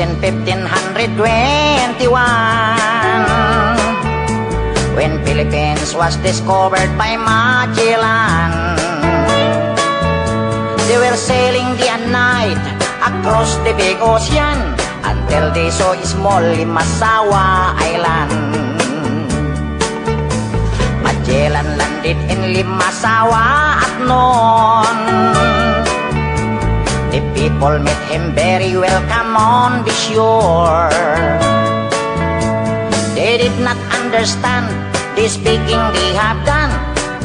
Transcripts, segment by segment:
in 1521, when Philippines was discovered by Magellan. They were sailing day and night across the big ocean until they saw a small Limasawa Island. Magellan landed in Limasawa at noon. The people met him very welcome on the shore. They did not understand the speaking they have done,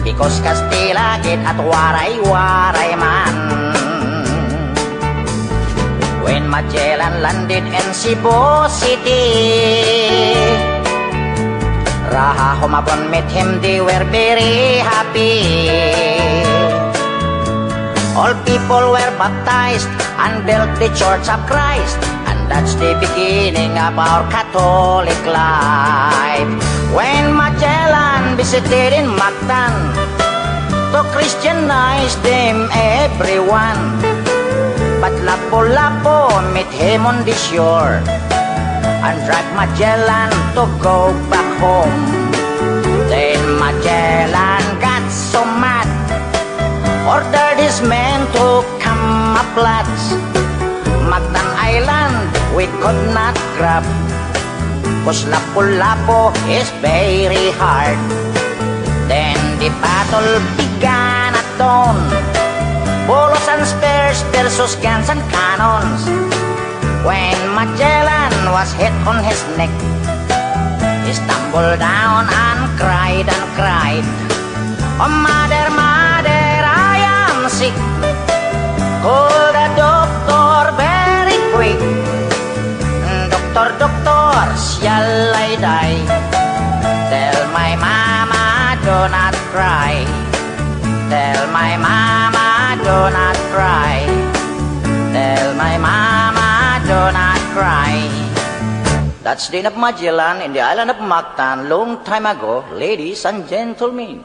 because Kastila get at waray-waray man. When Magellan landed in Cebu City, Raha Humabon met him, they were very happy. All people were baptized and built the Church of Christ, and that's the beginning of our Catholic life. When Magellan visited in Mactan to Christianize them everyone, but Lapu-Lapu met him on the shore and dragged Magellan to go back home. Then Magellan got so mad, ordered his men to come up lads. Mactan Island we could not grab, 'cause Lapu-Lapu is very hard. Then the battle began at dawn, bolos and spears versus guns and cannons. When Magellan was hit on his neck, he stumbled down and cried, "Oh mother, mother, I am sick. Call the doctor very quick. Doctor, doctor, shall I die? Tell my mama do not cry. Tell my mama do not cry. Tell my mama do not cry." That's the end of Magellan in the island of Mactan long time ago, ladies and gentlemen.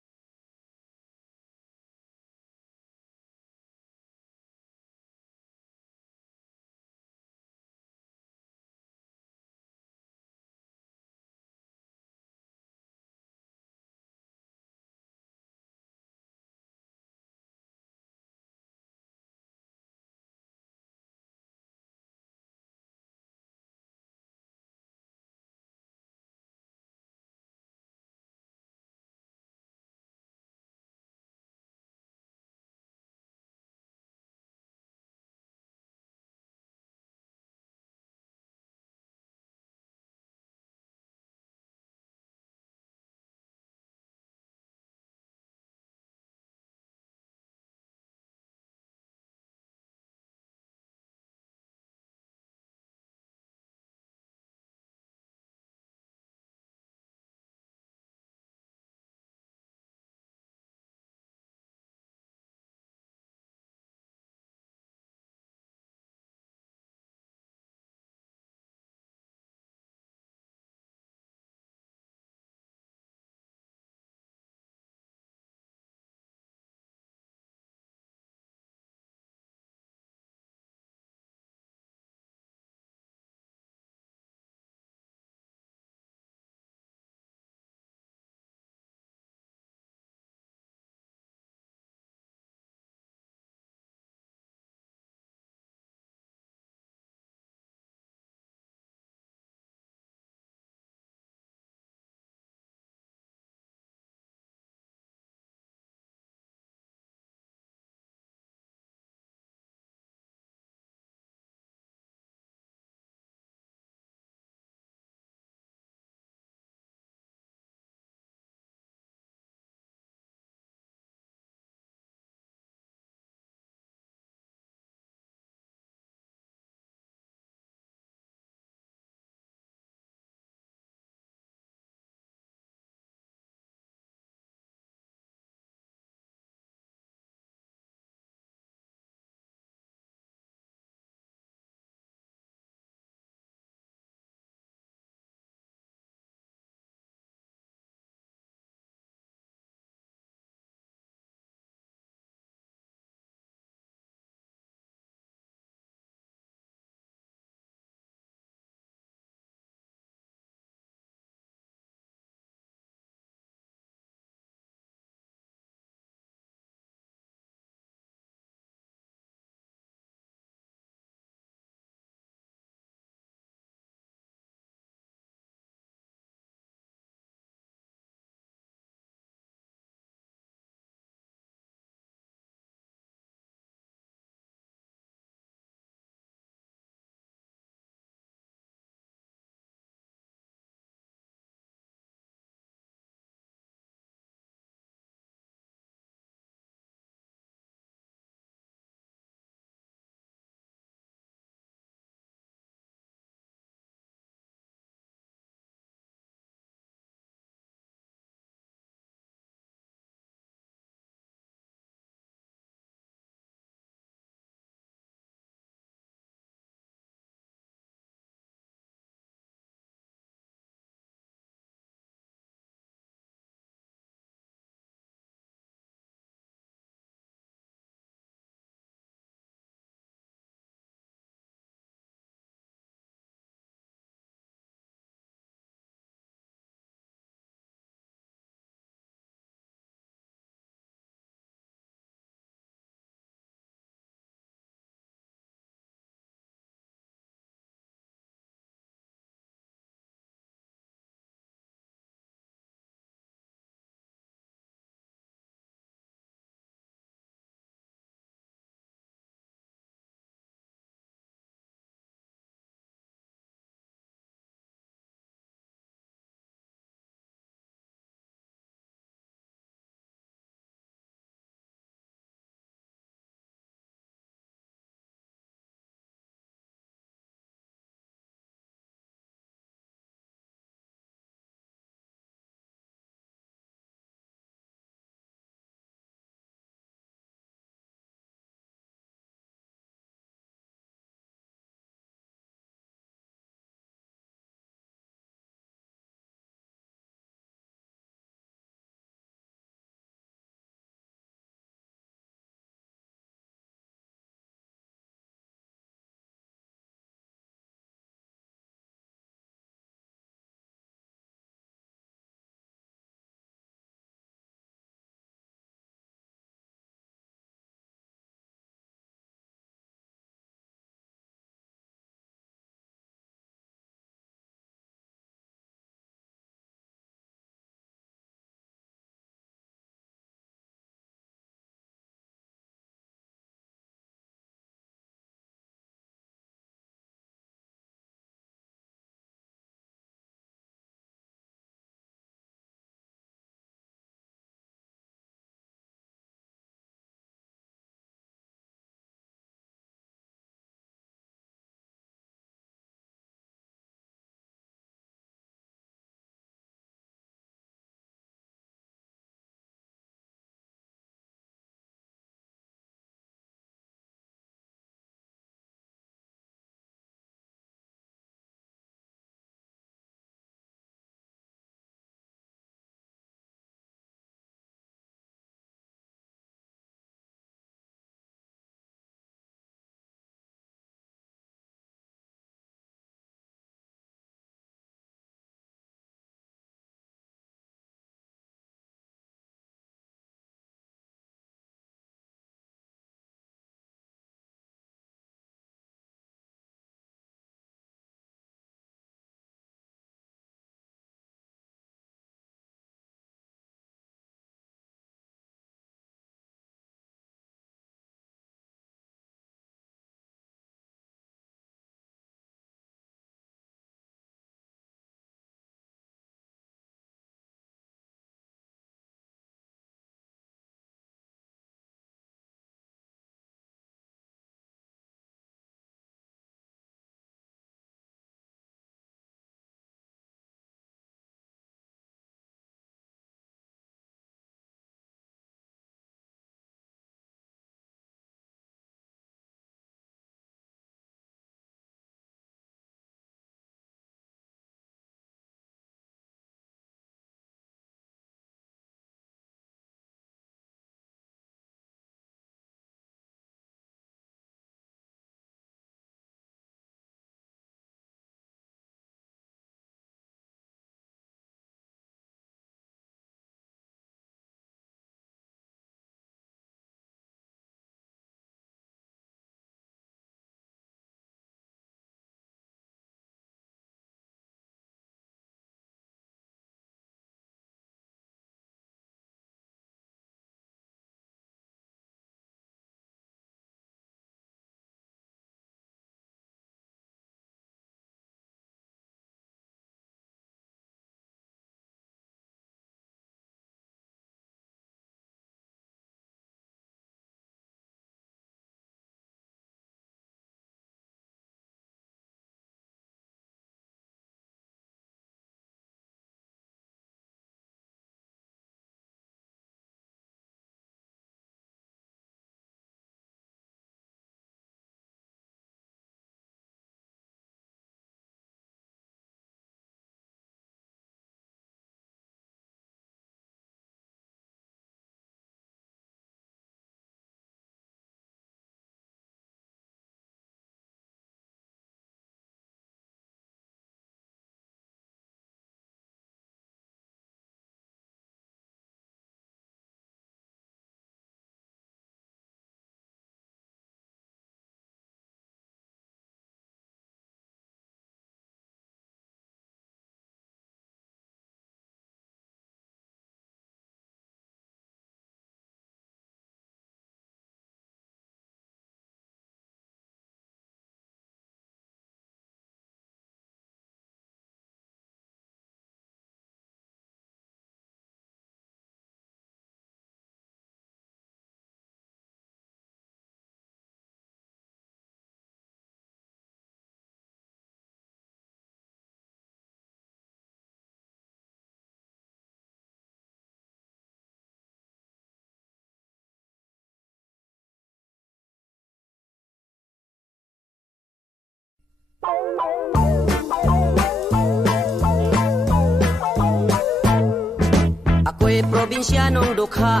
Ako'y probinsyanong dukha,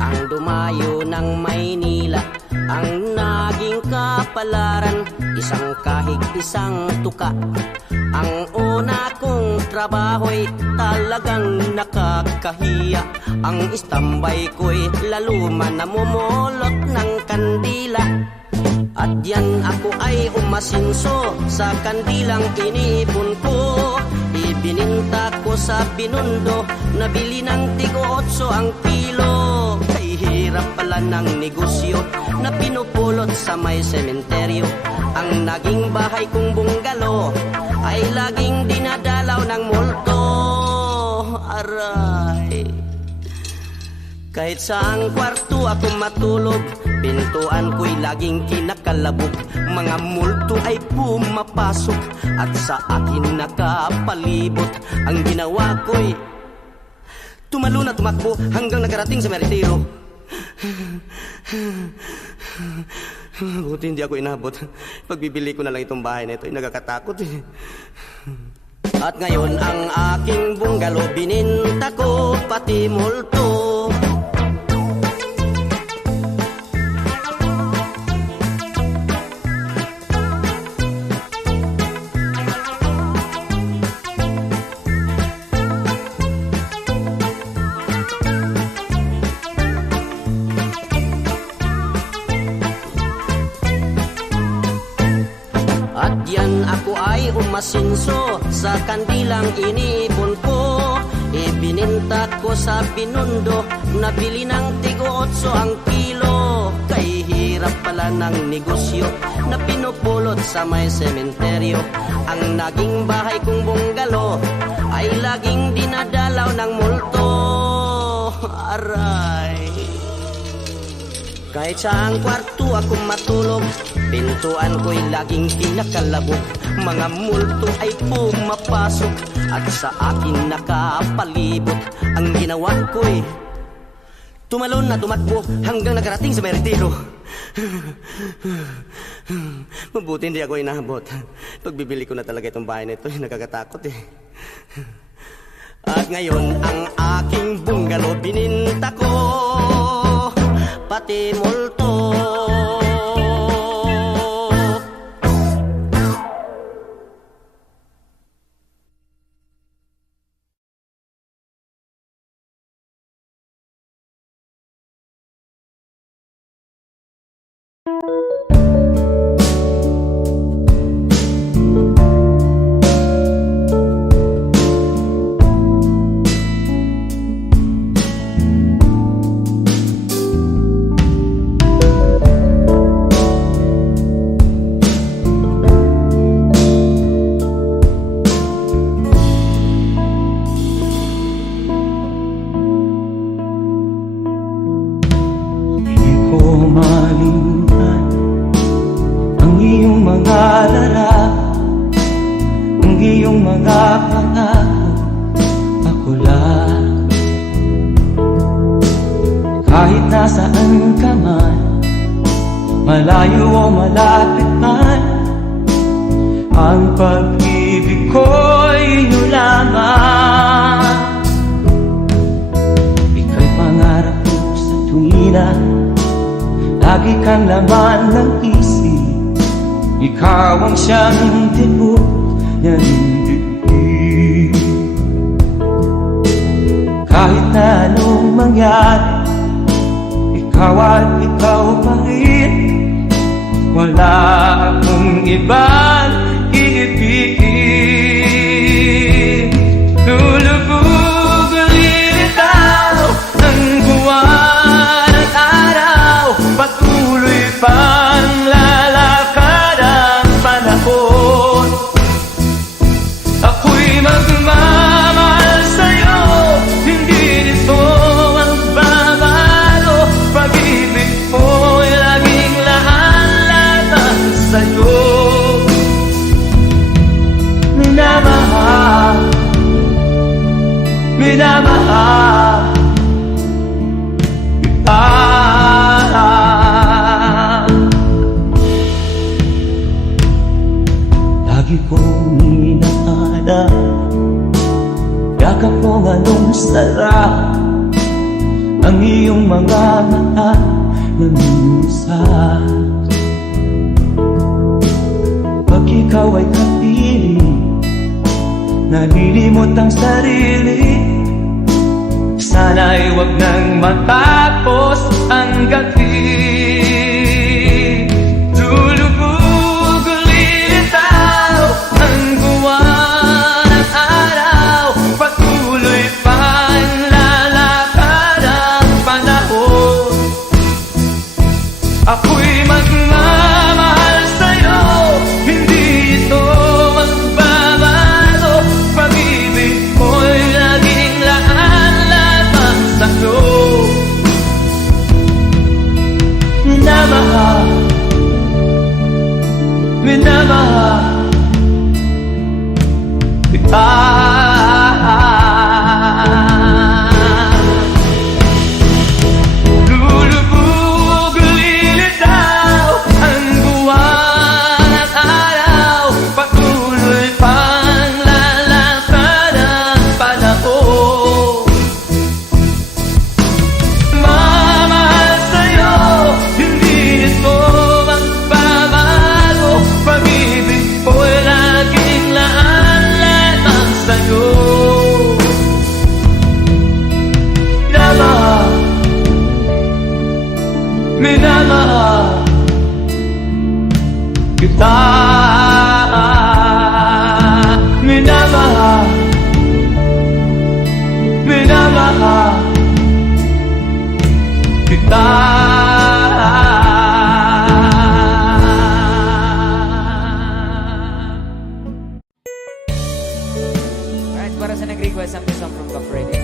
ang dumayo ng Maynila. Ang naging kapalaran, isang kahig, isang tuka. Ang una kong trabaho'y talagang nakakahiya. Ang istambay ko'y lalo man namumulot ng kandila. At yan ako ay umasinso sa kandilang inipon ko. Ibininta ko sa Binondo, nabili ng tig-8 ang kilo. Kay hirap pala ng negosyo na pinupulot sa may sementeryo. Ang naging bahay kong bunggalo ay laging dinadalaw ng multo. Aray, kahit saang kwarto ako matulog, pintuan ko'y laging kinakalabog. Mga multo ay pumapasok at sa akin nakapalibot. Ang ginawa ko'y tumalo na tumakbo hanggang nakarating sa meritero. Buti hindi ako inabot. Pagbibili ko na lang itong bahay na ito ay nagkakatakot eh. At ngayon ang aking bunggalo bininta ko pati multo. At yan ako ay umasinso sa kandilang iniipon ko. Ibininta ko sa Binondo, nabili ng tig-8 ang kilo. Kay hirap pala ng negosyo na pinupulot sa may sementeryo. Ang naging bahay kong bunggalo ay laging dinadalaw ng multo. Aray, kahit saang kwarto ako matulog, pintuan ko'y laging kinakalabog. Mga multo ay pumapasok at sa akin nakapalibot. Ang ginawa ko'y tumalon na tumakbo hanggang nakarating sa meritero. Mabuti hindi ako inabot. Pagbibili ko na talaga itong bahay na ito, nakakatakot eh. At ngayon ang aking bunggalo bininta ko pati multo. Kahit nasaan ka man, malayo o malapit man, ang pag-ibig ko'y inyo lamang. Ika'y pangarap ko sa tuwina, lagi kang laman ng isip. Ikaw ang siyang tibok ng dibdib. Kahit na anong mangyari, ikaw at ikaw pa rin. Wala akong ibang iibigin. Lulubog ulit ikaw ng buwan at araw. Patuloy pang lalakad ang panahon. Ako'y magmamahal sa'yo, hindi nito magbabago. Pag-ibig mo'y laging lahat-lahat sa'yo. Minamahal, minamahal kita. Lagi kong hinahanap yakap mo anong sarap ang iyong mga mata na minsan pag ikaw ay kapiling nalilimot ang sarili. Sana'y wag nang matapos ang gabi. Lulubog, lilitaw ang buwan at araw. Patuloy pa ang lalakad ang panahon. Ako'y magmamahal sa'yo, hindi ito magbabago. Pag-ibig ko'y laging laan lamang sa'yo. Minamahal, minamahal kita. Lulubog, lilitaw ang buwan at araw. Patuloy pang lalakad ang panahon. Mamahal sa'yo, hindi ito magbabago. Pag-ibig ko'y laging laan lamang sa'yo. Minamahal kita. Minamahal, minamahal kita. Alright, para sa nag-request ang song from Cup Radio.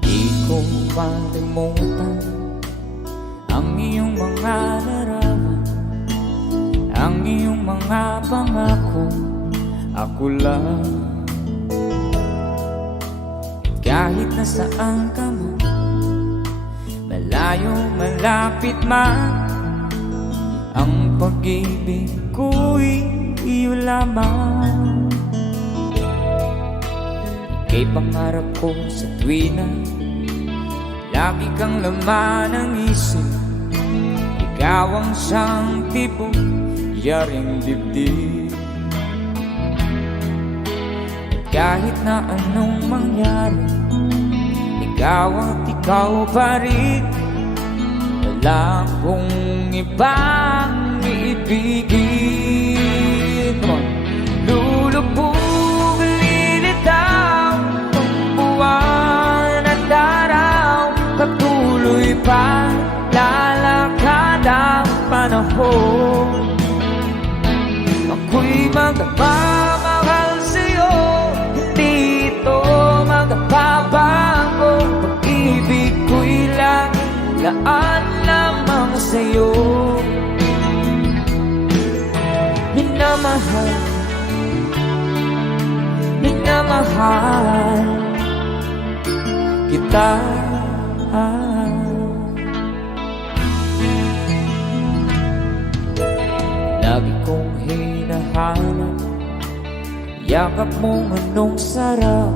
Di ko malimutan ang iyong mga larawan, ang iyong mga pangako. Ako lang, kahit nasaan ka man, malayo, malapit man, ang pag-ibig ko'y iyo lamang. Ika'y pangarap ko sa tuwina, lagi kang laman ng isip. Ikaw ang siyang tipong yaring dibdib. At kahit na anong mangyari, ikaw at ikaw pa rin. Wala akong ibang iibigin. Come on. Lulubog, lilitaw ang buwan at araw. Patuloy pa lalakad ang panahon. Ako'y magmamahal sa'yo, hindi ito magbabago. Pag-ibig ko'y laging laan lamang sa'yo. Minamahal, minamahal kita. Lagi kong hinahanap yakap mong anong sarap,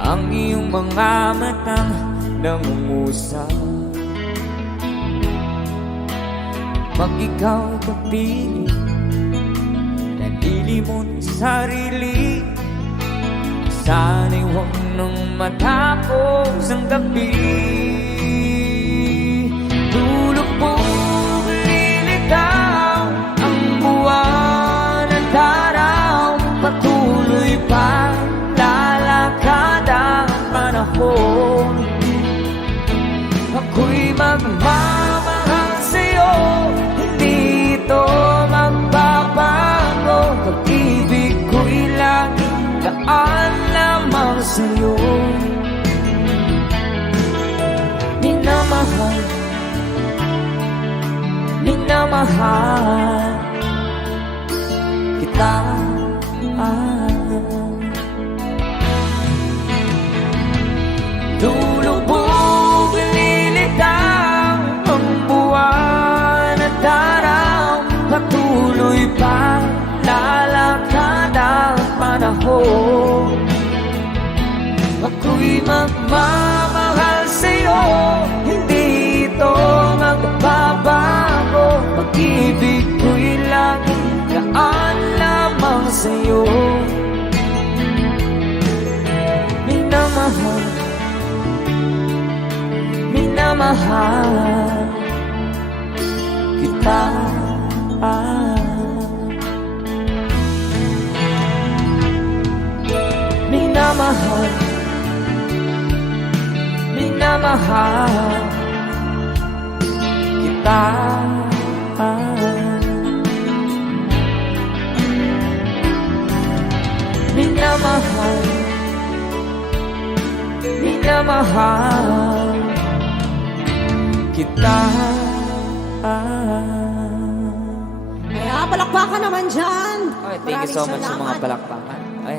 ang iyong mga matang nangungusap. Pag ikaw kapili, nalilimot sa sarili. Sana'y huwag nang matapos ang gabi. Lulubog, lilitaw ang buwan at araw. Patuloy pa lalakad ang panahon. Ako'y magmamahal sa'yo, hindi ito magbabago. Pag-ibig ko'y laging laan lamang sa'yo. minamahal kita. Lulubog, lilitaw ang buwan at araw, patuloy pa lalakad ang panahon. Ako'y magmamahal sa'yo, hindi ito magbabago. Pag-ibig ko'y laging kaan lamang sa'yo. Minamahal, minamahal kita. Minamahal, minamahal kita. Minamahal, minamahal kita. Kaya palakpakan naman dyan. Okay, thank you so much sa mga palakpakan. Ay.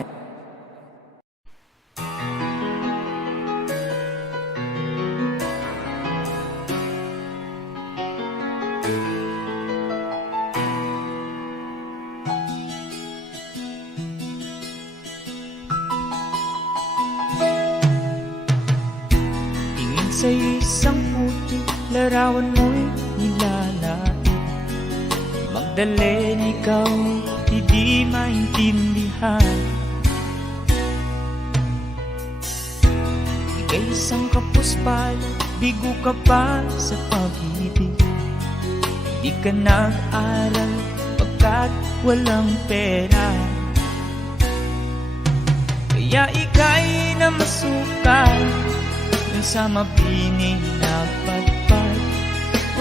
Tingin sa isang puti, larawan mo'y nilalait. Magdalena ikaw, hindi maintindihan. Ika'y isang kapuspala, bigo ka pa sa pag-ibig. Di ka nag-aral pagkat walang pera. Kaya ika'y namasukan dun sa mabining na padpad.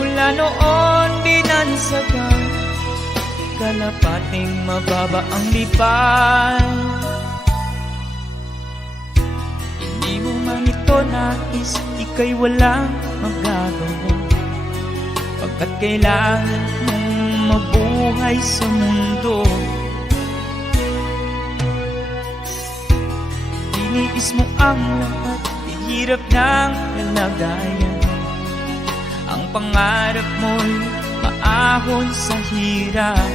Mula noon binansagan, kalapating mababa ang lipad. Hindi mo man ito nais, ika'y walang magagawa, pagkat kailangan mong mabuhay sa mundo. Iniis mo ang lahat, hirap ng kalagayan. Ang pangarap mo'y maahon sa hirap.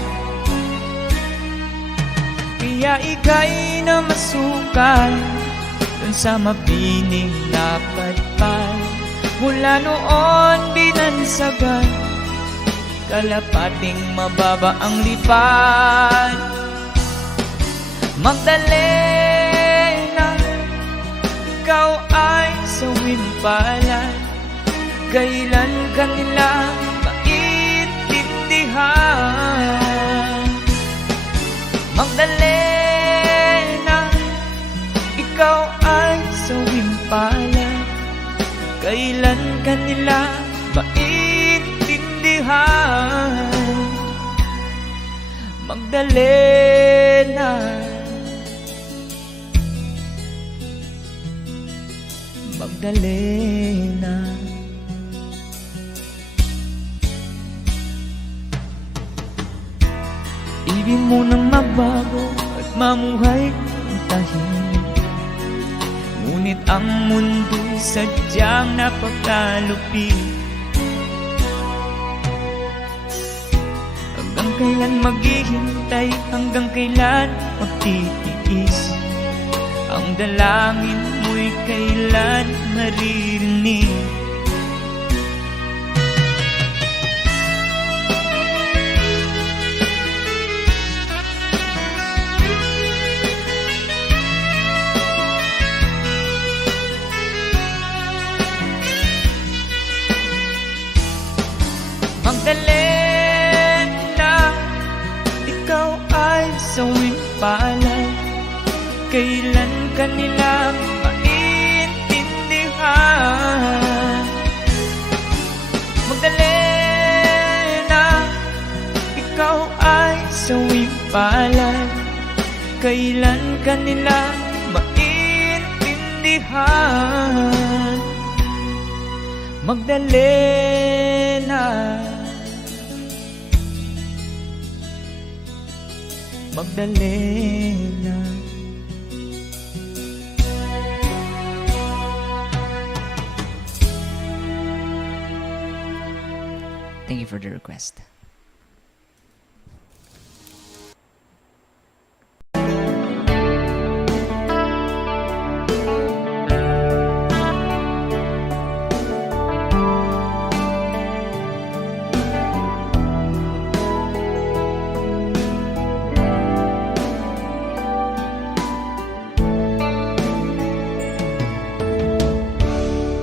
Kaya ika'y namasukan dun sa mabining na padpad. Mula noon binansagan, kalapating mababa ang lipad. Magdalena, ikaw ay sawimpalan. Kailan ka nila maintindihan? Magdalena, ikaw ay sawimpalan. Kailan ka nila maintindihan? Magdalena, Magdalena. Ibig mo nang magbago at mamuhay ng tahimik. Ngunit ang mundo'y sadyang napakalupit. Hanggang kailan maghihintay, hanggang kailan magtitiis? Ang dalangin mo'y kailan maririnig? Magdalena, ikaw ay sawimpalan. Kailan ka nila maintindihan? Magdalena, ikaw ay sawimpalan. Kailan ka nila maintindihan? Magdalena, Magdalena. Thank you for the request.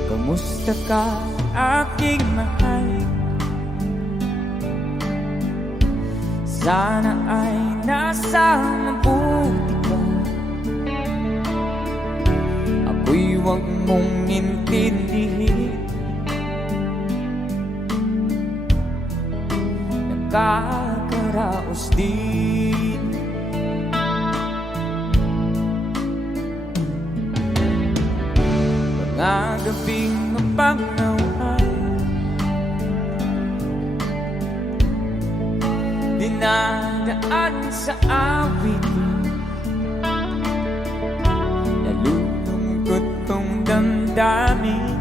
Kamusta ka, aking mahal? Sana ay nasa mabuti ka. Ako'y huwag mong intindihin. Nakakaraos din. Mga gabing mapangaway, dinadaan sa awit. Nalulungkot kong damdamin,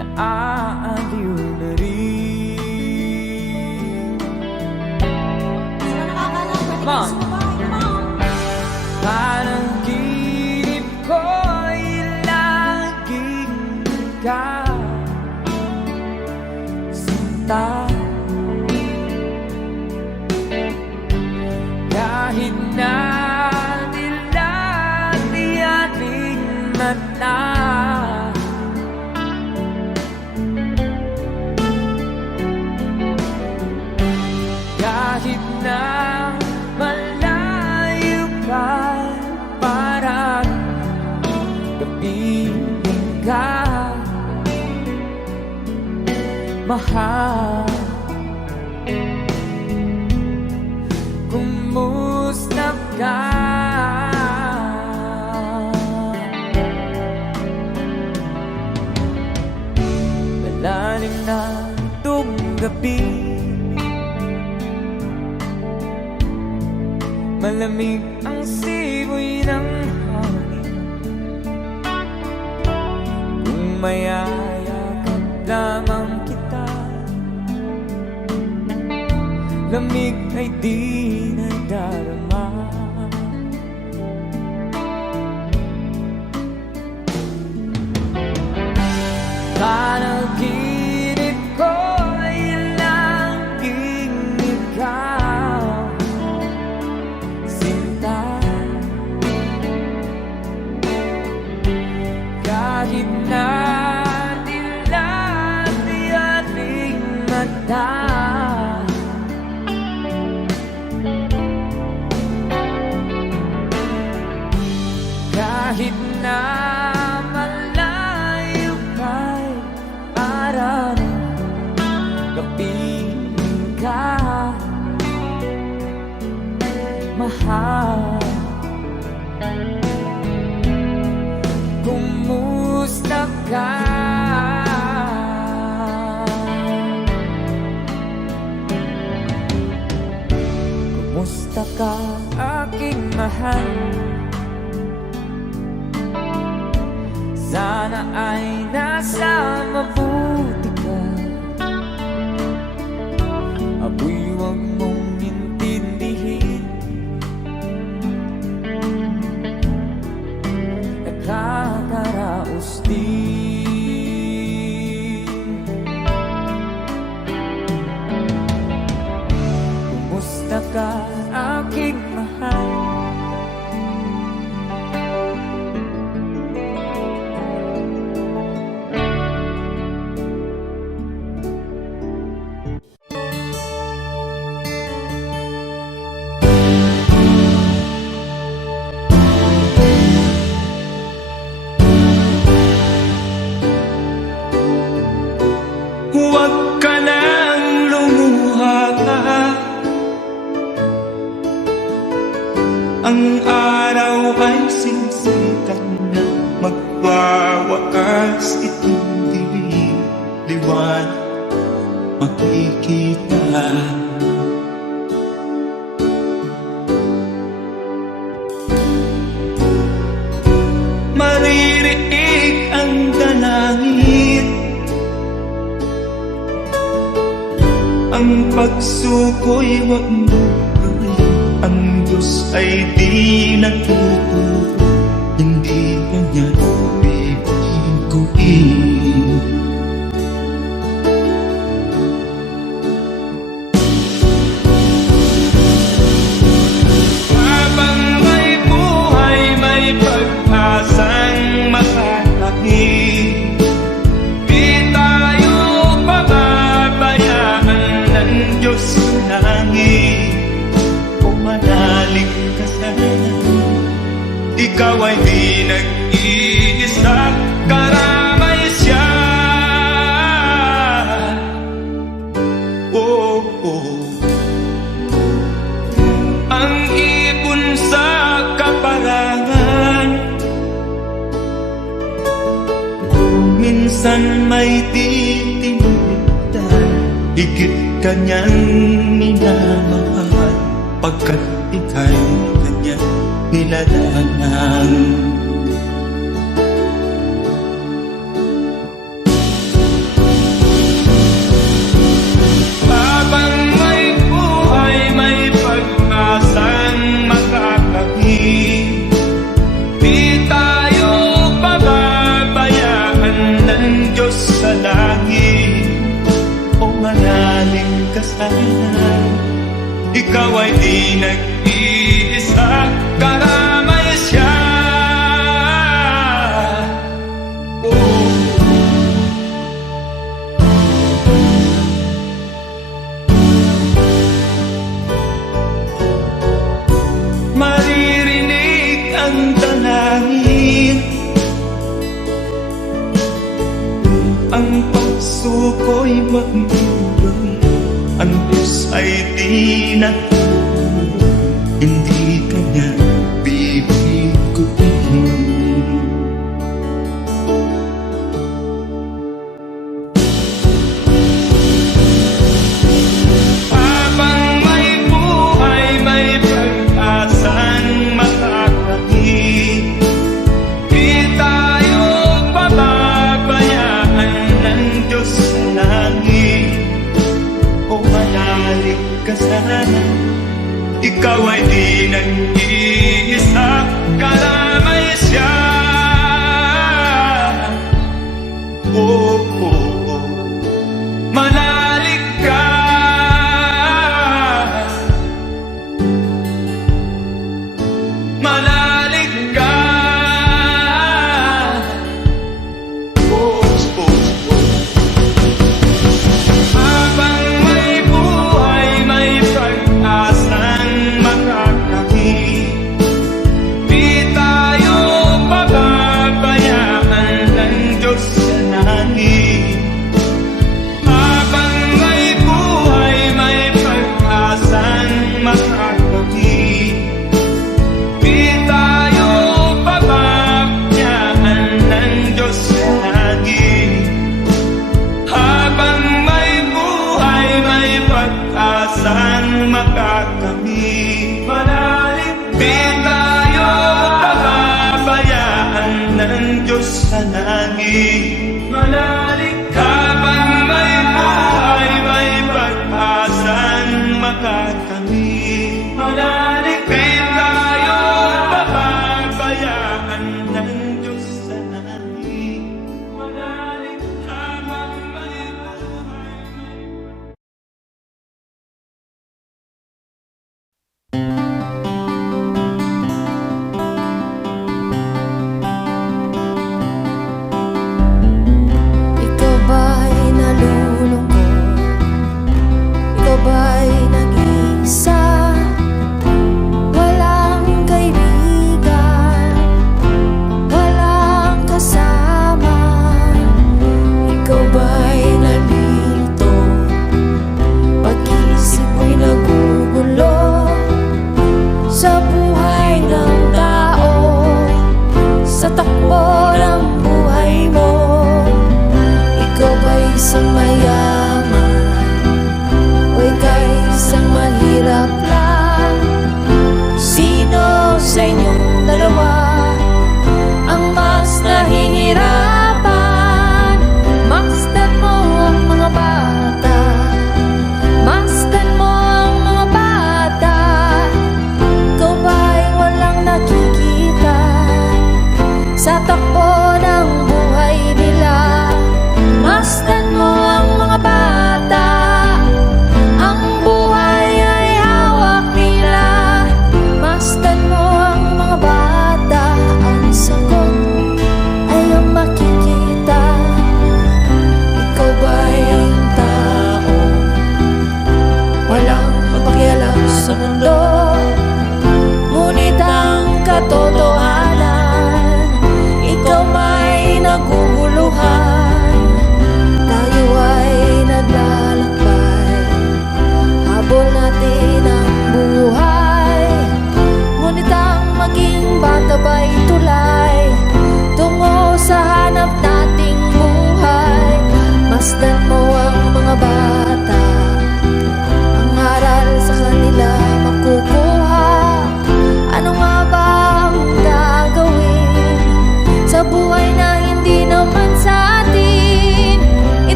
naaaliw na rin. Sino nakakalam? Pwede Ma. ka sumabay. Come on! Parang ginip ko'y laging ikaw, sinta. Kahit na nilatiyating mata, kahit na malayo ka, parang kapiling ka, mahal. Kumusta ka? Malalim na itong gabi, malamig ang simoy ng hangin. Kung mayayakap lamang kita, lamig ay di nadarama. Panaginip ko'y laging ikaw, sinta. Kahit na nilatiyating mata, kahit na malayo ka'y parang kapiling ka, mahal. Kumusta ka? Kumusta ka, aking mahal? Sana ay nasa mabuti ka. Ako'y huwag mong intindihin. Nakakaraos din. Kumusta ka, aking mahal? Ang pagsuko'y wag mo pagalitan. Ang Diyos ay di natututo, hindi kanya bibiguin. Habang may buhay, may pag-asang makakakit. Di tayo pababayaan ng Diyos sa langit. Kung manalig ka sana, ikaw ay di nag-iisa, karamay siya. Oh, oh. Ang ibon sa kaparangan, minsan may titinutan. Higit kanyang minamahal, pagkat ika'y kanyang nilalangan. Habang may buhay, may pag-asang makakakit. Di tayo pababayaan ng Diyos sa langit. O manalig ka sana, ikaw ay di nag-iisa, karamay siya. Oh. Maririnig ang dalangin, ang pagsuko'y magmumulong. Ang Diyos ay di natututo, hindi kanya bibiguin. Habang may buhay, may pag-asang makakakit. Di tayo pababayaan ng Diyos sa langit. O manalig ka sana, ikaw ay di nag-iisa, karamay siya. Oh, oh, oh. Manalig ka, manalig ka. Oh, oh, oh. Habang may buhay, may pag-asang makakakit. Di tayo pababayaan ng Diyos sa langit. Habang may buhay, may pag-asang makakakit. Di tayo pababayaan ng Diyos sa langit. Habang may buhay, may pag-asang makakamit. Manalig, di tayo pababayaan ng Diyos sa langit. Manalig, habang may buhay, may pag-asang makakamit. Manalig, di tayo pababayaan ng Diyos sa langit. Manalig, habang may buhay,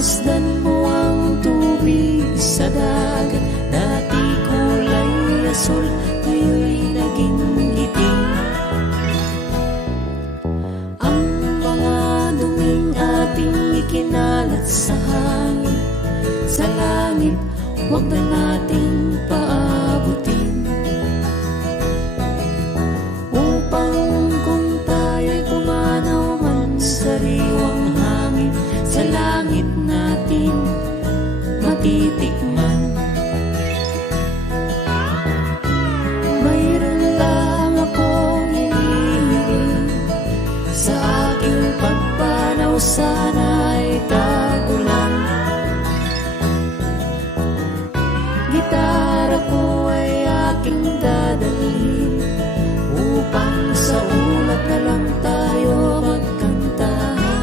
Masdan mo ang tubig sa dagat, dati kulay asul, ngayon'y naging itim. Ang mga duming ating ikinalat sa hangin, sa langit, huwag na nating paabutin. Upang kung tayo'y pumanaw man sa riwang hangin, sa langit natin matitikman. Mayroon lang akong hinihiling, sa aking pagpanaw sana'y tagulan. Gitara ko ay aking dadalhin, upang sa ulap na lang tayo magkantahan.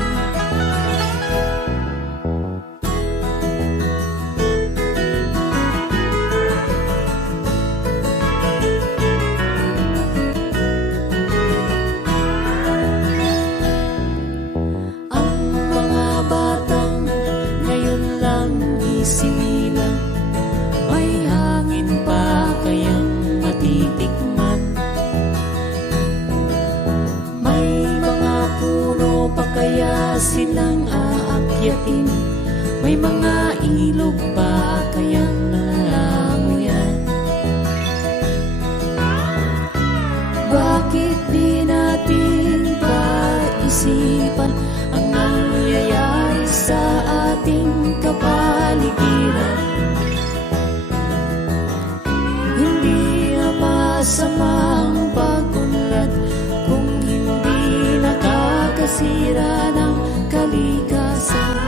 Ang mga batang ngayon lang isinilang, may hangin pa kayang matitikman. May mga puno pa kaya silang aakyatin, may mga ilog pa kayang lalangoyan. Bakit di natin paisipan ang nangyayari sa ating kapaligiran? Hindi na masama ang pag-unlad kung hindi nakakasira ng kalikasan.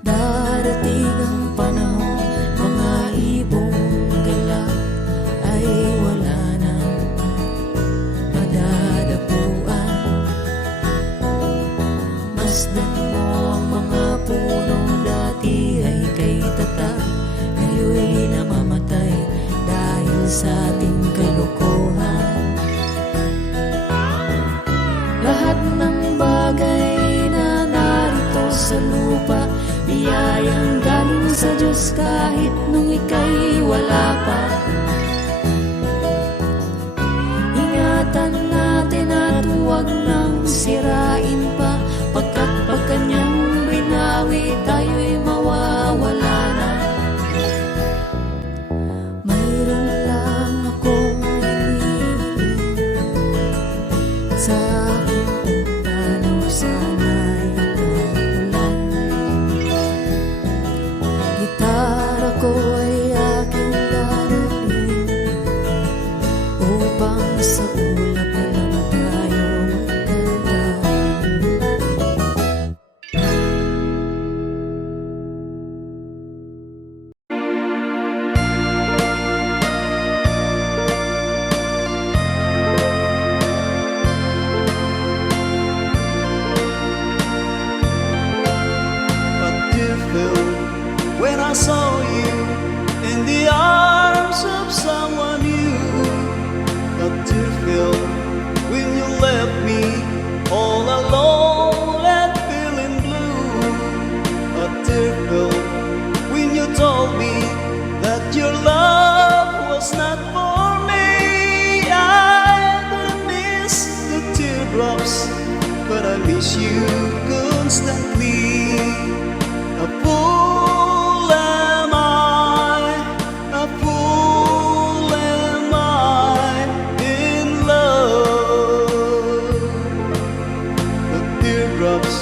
Darating ang panahon, mga ibong gala ay wala nang madadapuan. Masdan mo ang mga punong dati ay kay tatak, ngayon namamatay dahil sa ating kalokohan. Lahat ng bagay na narito sa lupa, biyayang galing sa Diyos kahit nung ika'y wala pa. Ingatan natin at huwag nang sirain pa, pagkat pag kanyang binawi tayo'y mawawala na. Mayroon lang akong hinihiling, sa aking pagpanaw sana'y tagulan. Gitara ko ay aking dadalhin, upang sa ulap na lang tayo magkantahan. A tear fell when I saw you in the arms of someone new. A tear fell when you left me all alone and feeling blue. A tear fell when you told me that your love was not for me. I don't miss the teardrops, but I miss you constantly. A fool am I, a fool am I in love. The teardrops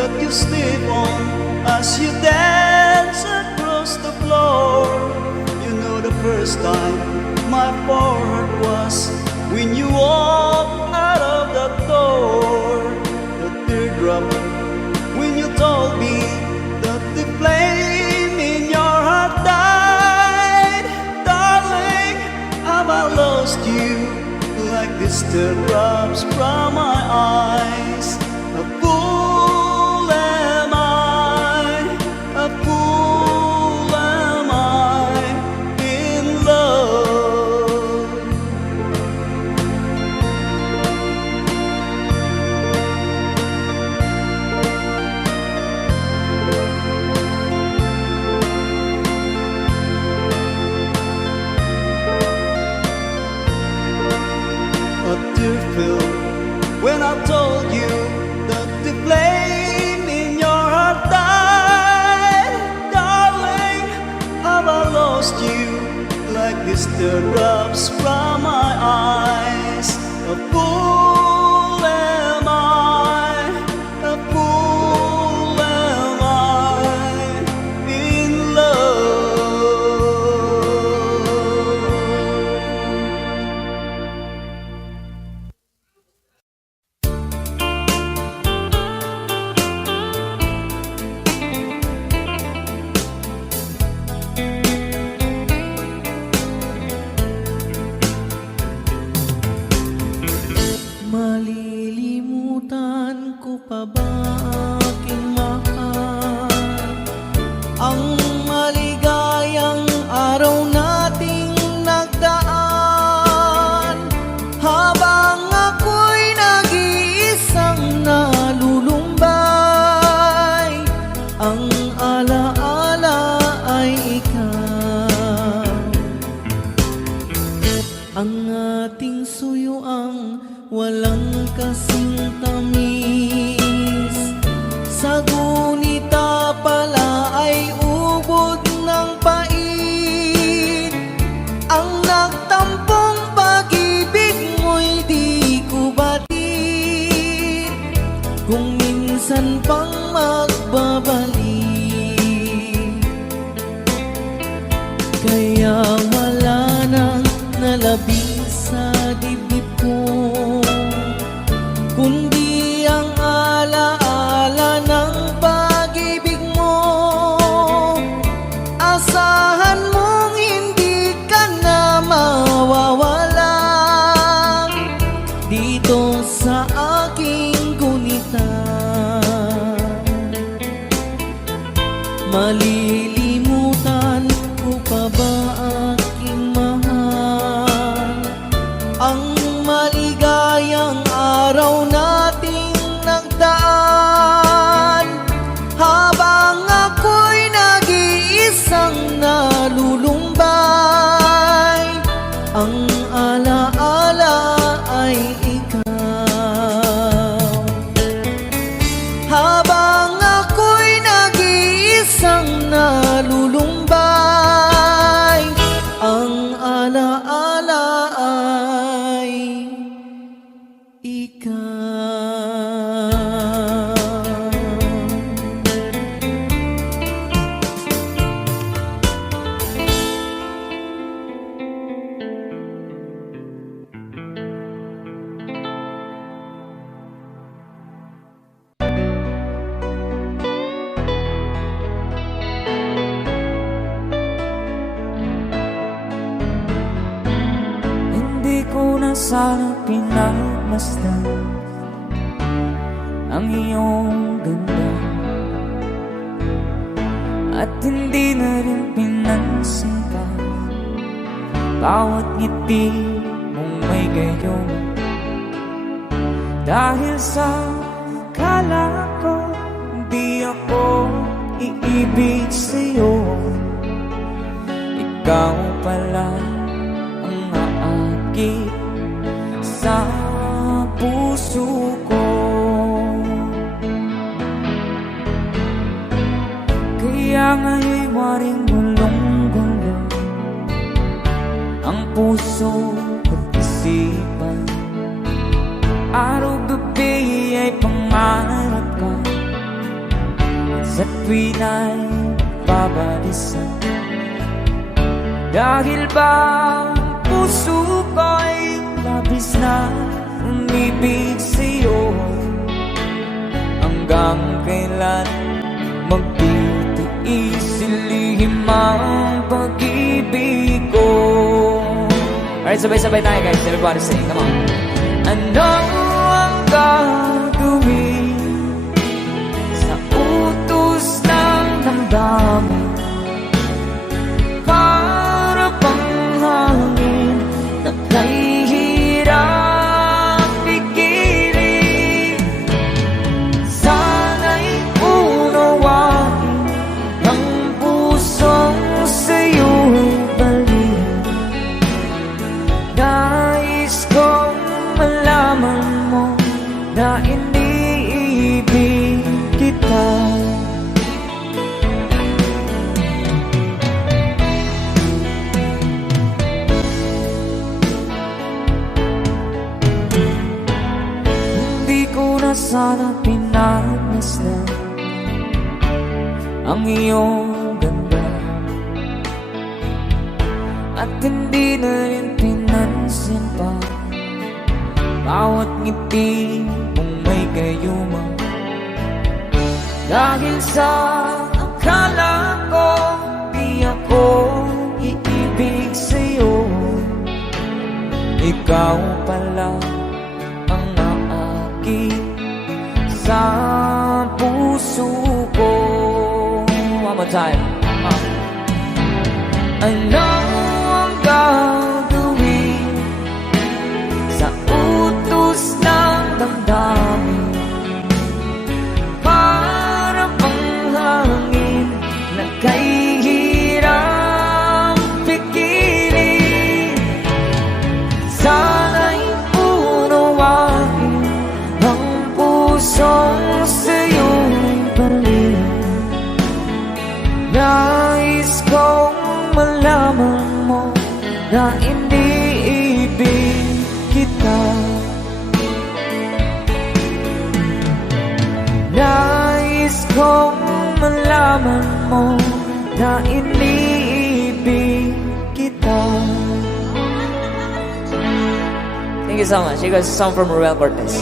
that you step on as you dance across the floor. You know the first time my heart was when you walked out of the door. The teardrop when you told me that the flame in your heart died. Darling, have I lost you like these teardrops from my eyes? A fool am I, a fool am I in love. teardrops from my eyes. A fool am I, a fool am I in love. Malilimutan ko pa ba aking mahal ang maligayang araw nating nagdaan, habang ako'y nag-iisang nalulumbay. Ang alaala ay ikaw, ang ating suyuang walang kasing tamis. Sa gunita pala ay ubod ng pait. Ang nagtampong pag-ibig mo'y di ko batid, kung minsan pang magbabalik. Kaya wala nang nalabing sa dibdib ko, kundi ang alaala ng pag-ibig mo. Asahan mong hindi ka na mawawala dito sa aking gunita. Malilimutan ko pa ba aking mahal ang maligayang araw nating nagdaan, habang ako'y nag-iisang nalulumbay. Ang alaala ay ikaw, habang ako'y nag-iisang nalulumbay. Ang alaala ay ikaw. Hindi ko na sana pinagmasdan ang iyong ganda, at hindi na rin pinansin pa bawat ngiti mong may gayon. Dahil sa kala ko di ako iibig sa'yo, ikaw pala ang aakit sa puso ko. Kaya nga'y waring gulong-gulo ang puso at isipan. Araw-gabi ay pangarap ka, sa tuwin ay babalisan. Dahil ba ang puso ko'y labis na umibig sa'yo, hanggang kailan magtitiis ilihim ang pag-ibig ko. Alright, sabay-sabay tayo guys. Everybody sing, come on. Ano ang gagawin sa utos ng damdamin? Para bang hangin na kay hirap pigilan. Sana'y unawain ang pusong sa'yo'y balik. Nais kong malaman mo na iniibig kita. sana pinagmasdan ang iyong ganda at hindi na rin pinansin pa bawat ngiti mong may gayuma. Dahil sa akala ko di ako iibig sa'yo, ikaw pala ang naakit sa puso ko. One more time. Ano ang gagawin sa utos ng damdamin? Para bang hangin na kay hirap pigilan. Sana'y unawain ang pusong sa'yo'y paralin. Nais kong malaman mo na iniibig kita. Nais kong malaman mo na iniibig kita. Thank you so much. You guys, a song from Ruel Cortez.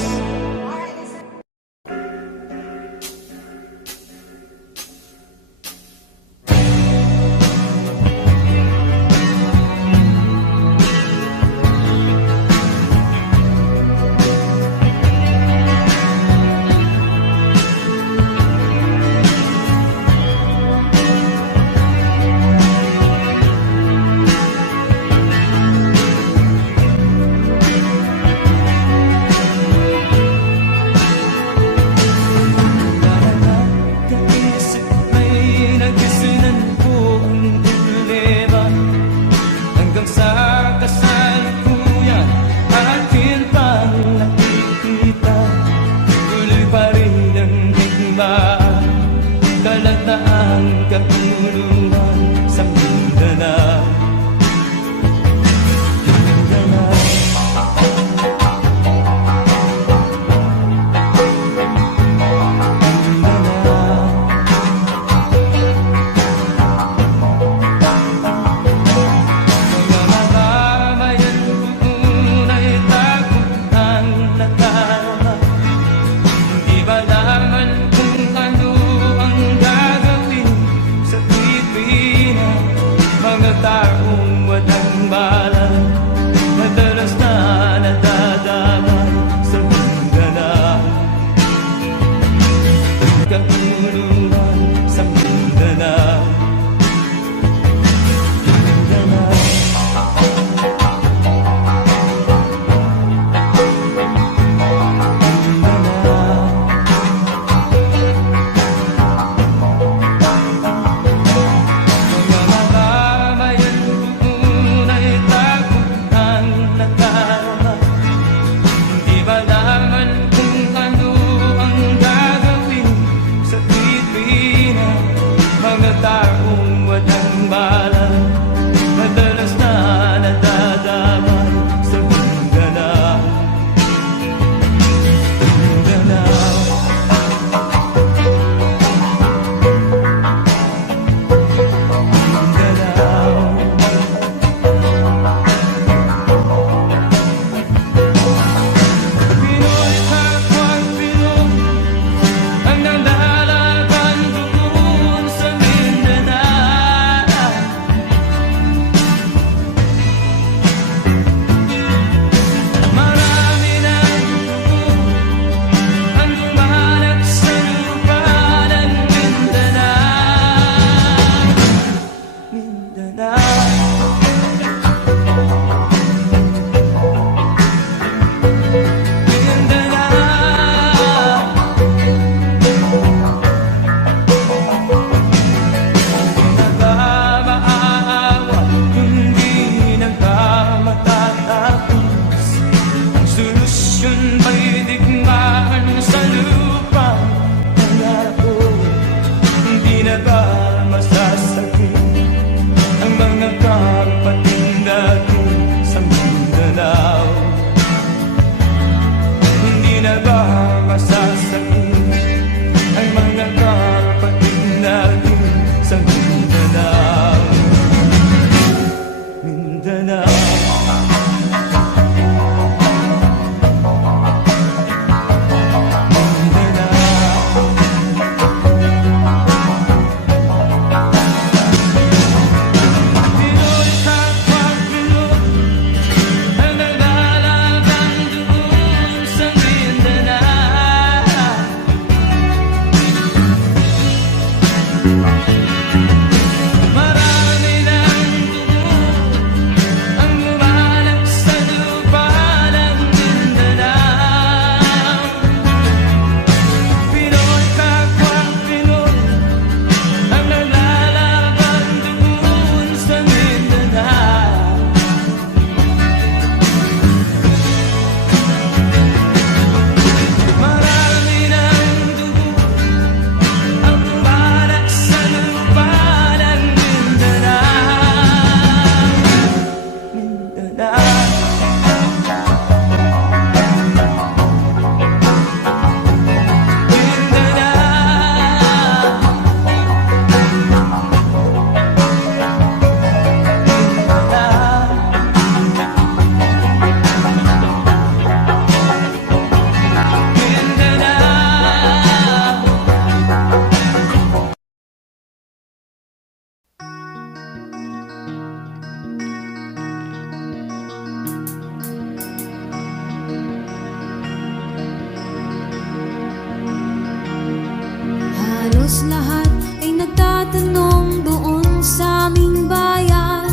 Halos lahat ay nagtatanong doon sa aming bayan,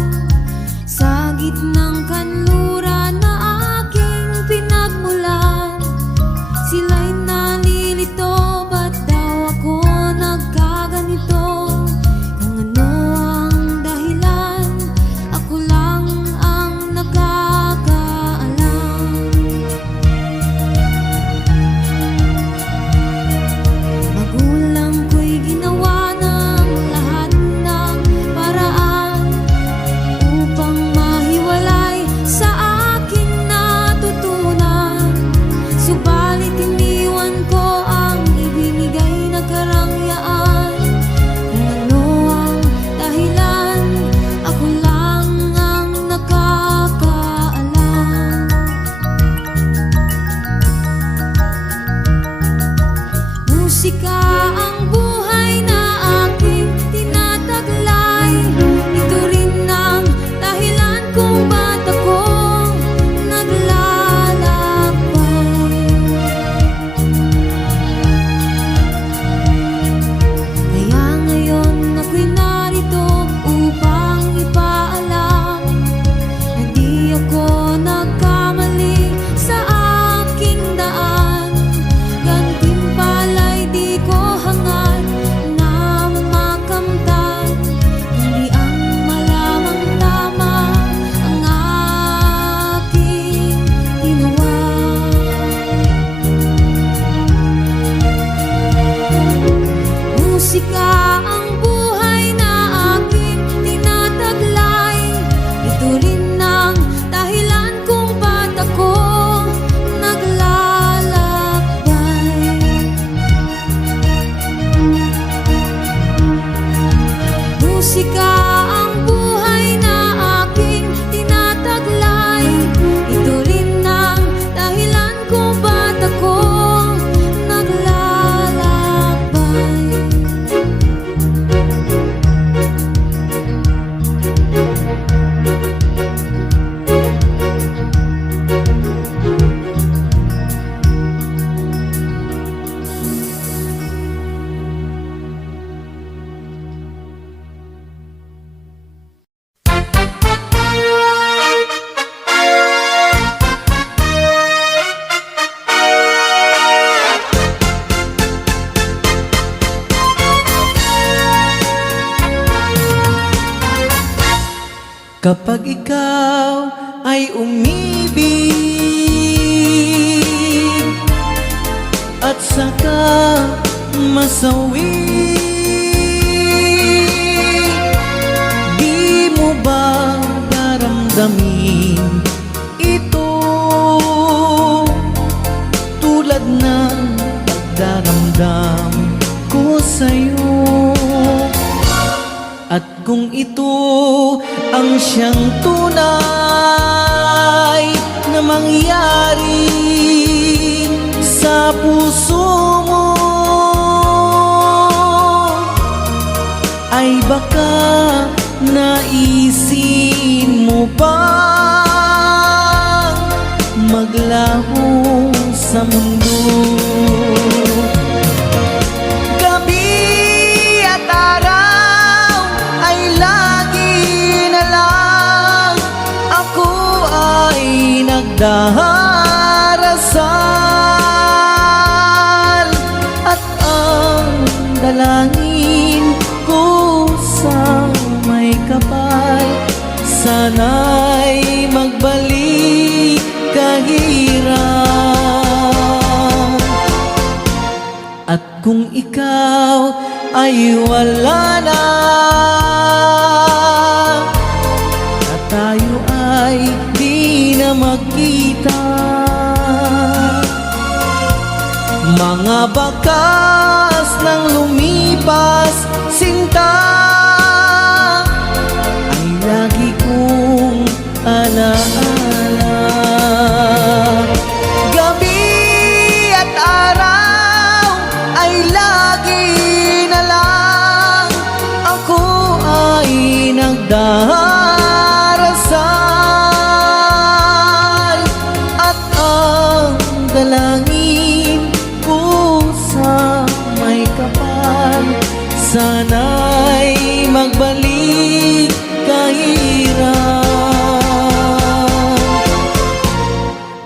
sa gitnang kanluran na aking pinagmulan. Sila'y nalilito, ba't daw ako nagkaganito? Kung ano ang dahilan, ako lang ang nakakaalam. Magulang ko'y ginawa ng lahat ng paraan upang mahiwalay sa aking natutunan. Subalit iniwan ko ang ibinigay na karangyaan. Kung ano ang dahilan, ako lang ang nakakaalam. Musika ang buhay na aking tinataglay. Ito rin ang dahilan kung ba't ako naglalakbay. Kaya ngayon ako'y narito upang ipaalam na di ako nagkamali sa aking daan. Gantimpala'y di ko hangad na makamtan, hindi ang malamang tama ang aking ginawa. Musika ang buhay na aking tinataglay. Ito rin ang dahilan kung ba't ako naglalakbay. Musika ang buhay na aking tinataglay. Ito rin ang dahilan kung ba't ako naglalakbay. Kapag ikaw ay umibig at saka masawi, di mo ba daramdamin ito tulad ng pagdaramdam ko sa'yo? At kung ito ang siyang tunay na mangyari sa puso mo, ay baka naisin mo bang maglaho sa mundo? Gabi at araw ay lagi na lang ako ay nagdarasal, at ang dalangin ko sa may kapal, sana'y magbalik kahirap. At kung ikaw ay wala na, at tayo ay di na magkita, mga bakas ng lumipas sinta ay lagi kong alaala. Gabi at araw ay lagi na lang ako ay nagdarasal, at ang dalangin ko sa may kapal, sana'y magbalik kahirap.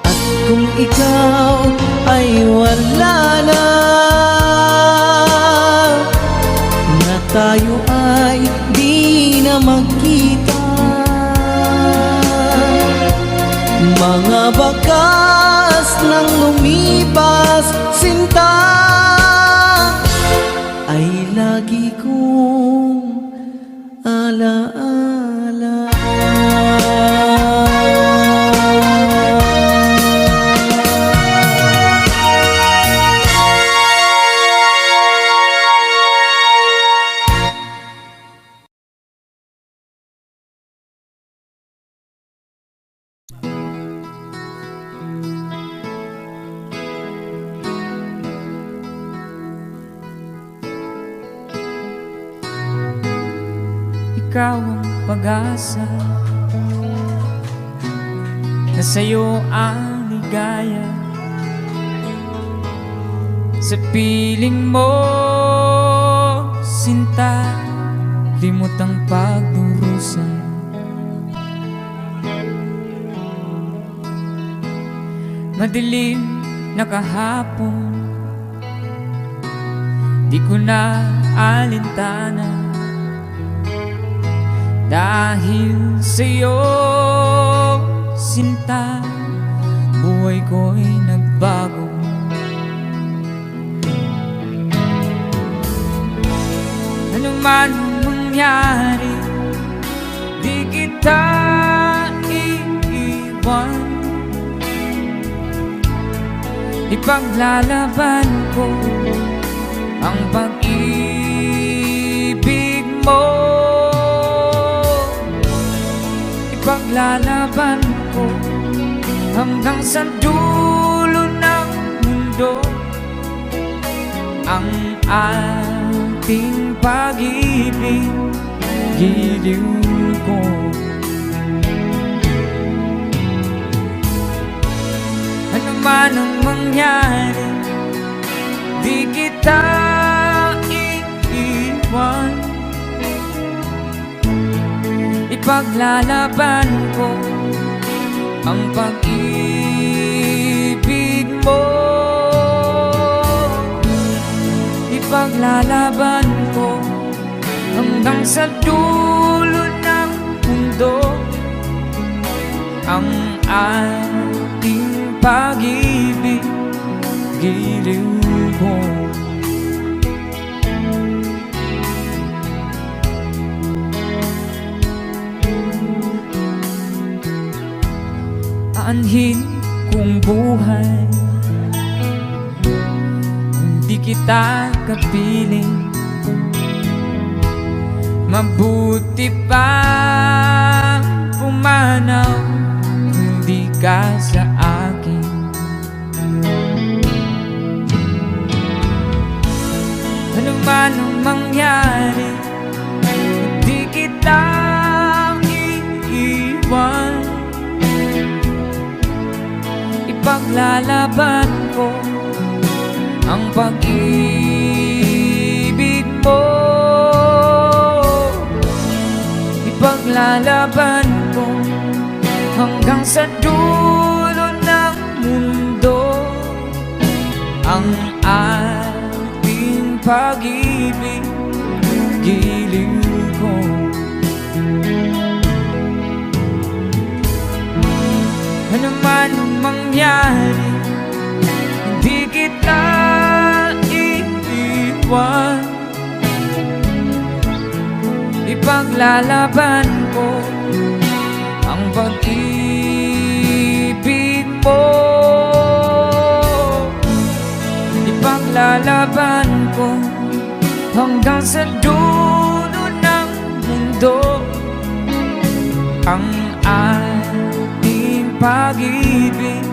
At kung ikaw ay wala na, na tayo ay di na magkita, mga bakas ng lumipas sinta ay lagi kong alaala. Ikaw ang pag-asa, na sa'yo ang ligaya. Sa piling mo, sinta, limot ang pagdurusa. Madilim na kahapon, di ko na alintana. Dahil sa'yo, sinta, buhay ko'y nagbago. Ano man mangyari, di kita iiwan. Ipaglalaban ko ang pag-ibig mo. Ipaglalaban ko hanggang sa dulo ng mundo ang ating pag-ibig, giliw ko. Ano man ang mangyari, di kita iiwan. Ipaglalaban ko ang pag-ibig mo. Ipaglalaban ko hanggang sa dulo ng mundo ang ating pag-ibig, giliw ko. Aanhin kong buhay kung di kita kapiling. Mabuti pa pumanaw kung di ka sa akin. Ano man ang mangyari, di kita iiwan. Ipaglalaban ko ang pag-ibig mo. Ipaglalaban ko hanggang sa dulo ng mundo ang ating pag-ibig, giliw ko. Ano man ang mangyari, hindi kita iiwan. Ipaglalaban ko ang pag-ibig mo. Ipaglalaban ko hanggang sa dulo ng mundo ang ating pag-ibig,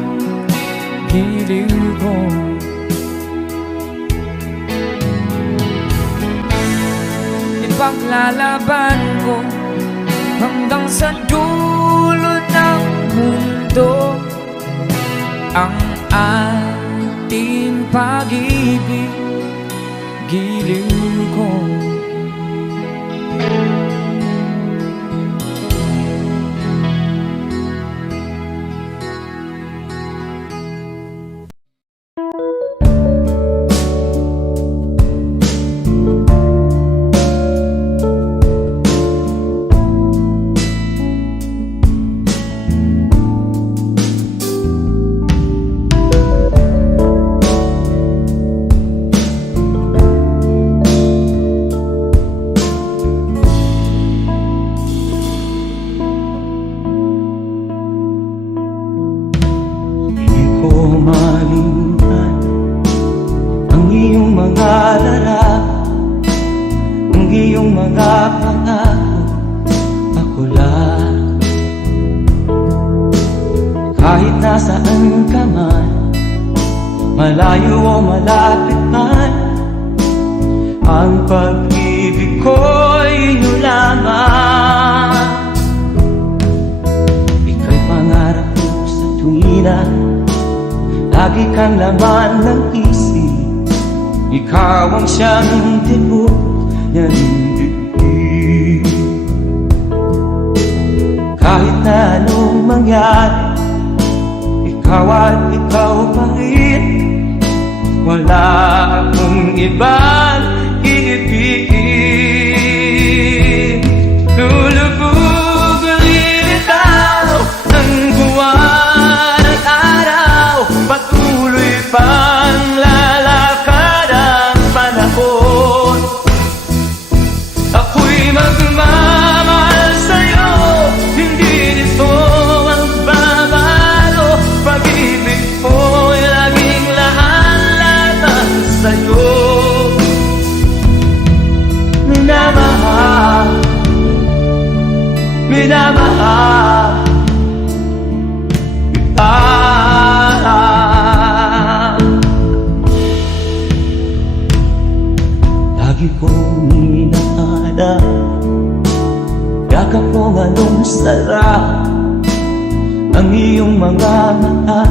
giliw ko. Ipaglalaban ko hanggang sa dulo ng mundo ang ating pag-ibig, giliw ko. iyong mga pangako, ako lang. Kahit nasaan ka man, malayo o malapit man, ang pag-ibig ko'y inyo lamang. Ika'y pangarap ko sa tuwina, lagi kang laman ng isip. Ikaw ang siyang tibok ng dibdib. Kahit na anong mangyari, ikaw at ikaw pa rin. Wala akong ibang iibigin. Lulubog ang lilitaw ng buwan at araw, patuloy pang lalakad ang panahon. Ako'y magmamahal sa'yo, hindi nito ang babago. Pag-ibig ko'y laging laan-laan sa'yo. Minamahal, minamahal kita. Lagi kong inaada, yakap mo anong sarap, ang iyong mga mata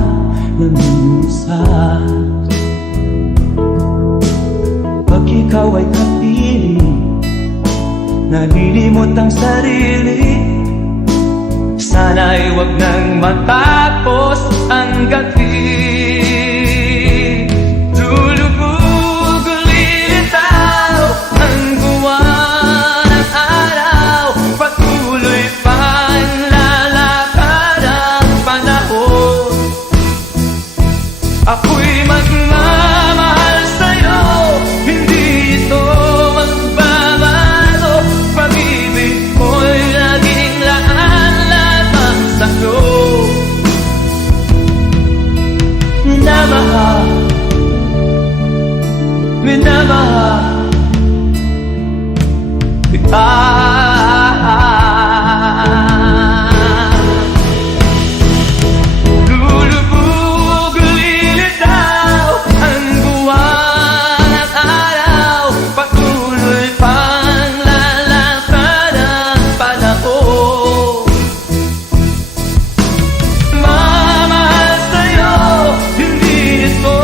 na minsan. Pag ikaw ay kapiling, nalilimot ang sarili. Sana'y wag nang matapos ang gabi. Lulubog o lilitaw ang buwan at araw, patuloy pang lalakad ang panahon. Ako'y magmamahal sa'yo, hindi ito magbabago. Pag-ibig ko'y laging laan-laan sa'yo. Minamahal, minamahal kita. Lulubog o lilitaw ang buwan at araw, patuloy pang lalakad ang panahon. Mamahal sa'yo, hindi ito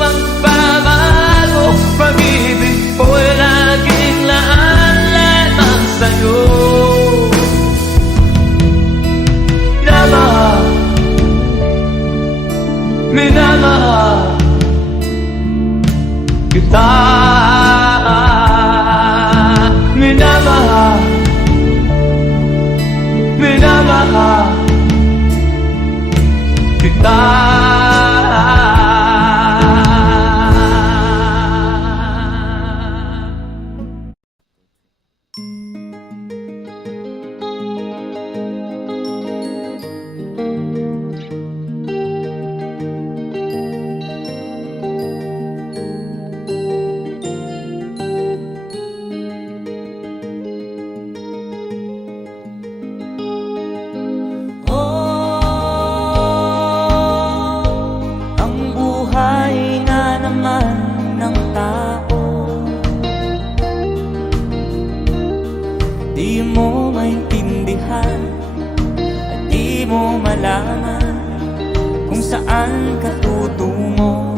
magbabago. Pag-ibig ko'y laging laan-laan sa'yo. Minamahal, minamahal kita. Minamahal, minamahal kita. Ang buhay na naman ng tao, di mo maintindihan at di mo malaman kung saan ka tutungo.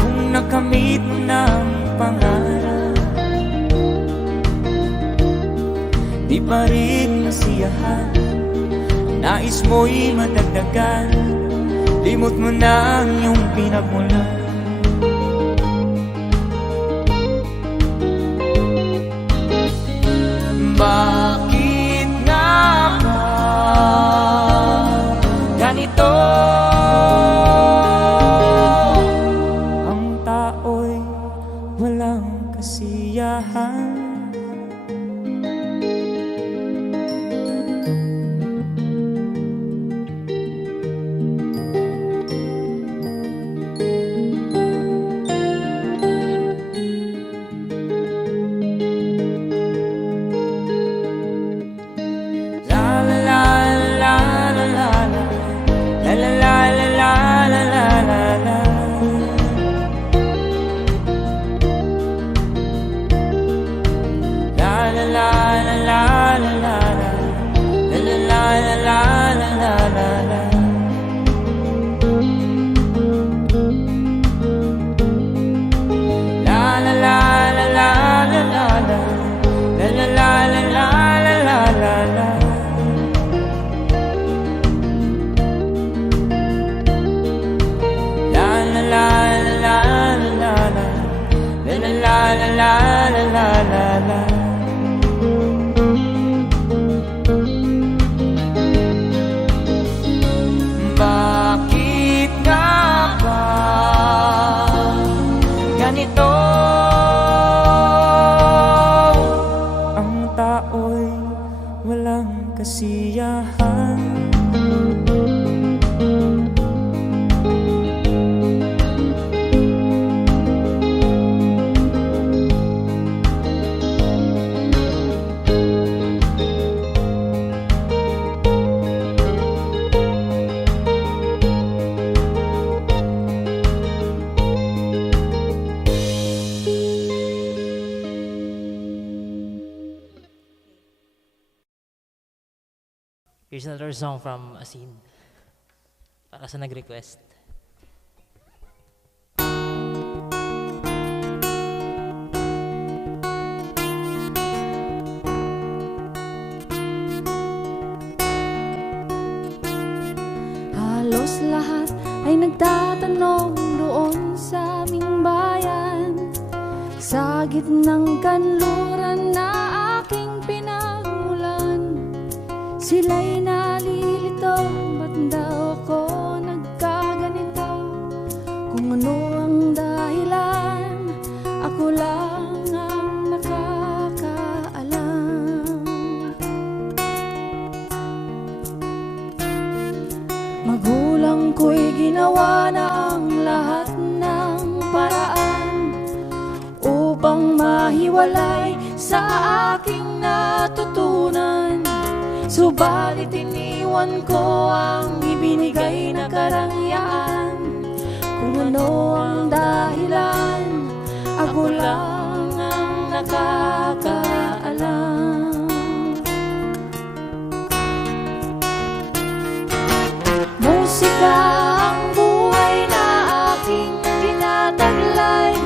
Kung nakamit mo ng pangarap, di pa rin masiyahan, nais mo'y madagdagan, limot mo na ang iyong pinagmulan. Bakit nga ba ganito? Ang tao'y walang kasiyahan. la la la la la. La la la la la la la la. La la la la la la la la la. La la la la la la la. La la la la la la la la. Bakit nga ba ganito? Ang tao'y walang kasiyahan. Here's another song from Asin para sa nag-request. Halos lahat ay nagtatanong doon sa aming bayan, sa gitnang kanluran na aking pinagmulan. Sila'y nalilito, ba't daw ako nagkaganito? Kung ano ang dahilan, ako lang ang nakakaalam. Magulang ko'y ginawa na ang lahat ng paraan upang mahiwalay sa aking natutunan. Subalit iniwan ko ang ibinigay na karangyaan. Kung ano ang dahilan, ako lang ang nakakaalam. Musika ang buhay na aking tinataglay.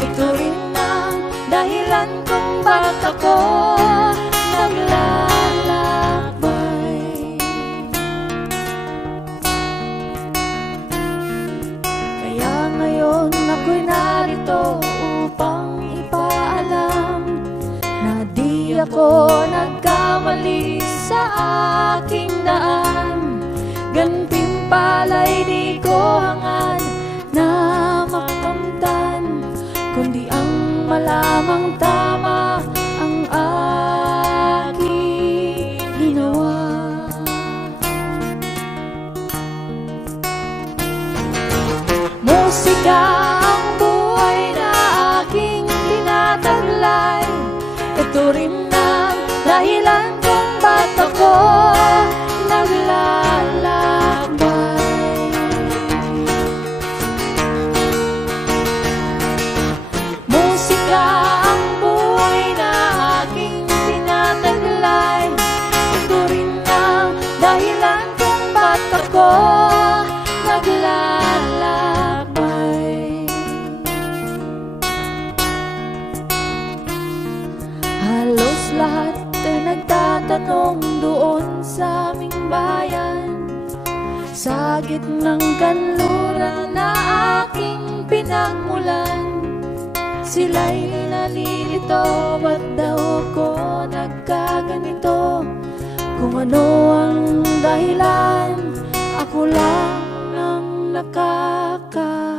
Ito rin ang dahilan kung ba't ako naglalakbay. Kaya ngayon ako'y narito upang ipaalam na di ako nagkamali sa aking daan. Gantimpala'y di ko hangad na makamtan, kundi ang malamang tama ang aking ginawa. Musika ang buhay na aking tinataglay. Ito rin ang dahilan kung ba't ako naglalakbay. Musika ang buhay na aking tinataglay. Ito rin ang dahilan kung ba't ako naglalakbay. Halos lahat ay nagtatanong doon sa aming bayan, sa gitnang kanluran na aking pinagmulan. Sila'y nalilito, ba't daw ako nagkaganito? Kung ano ang dahilan, ako lang ang nakakaalam.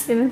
Sino?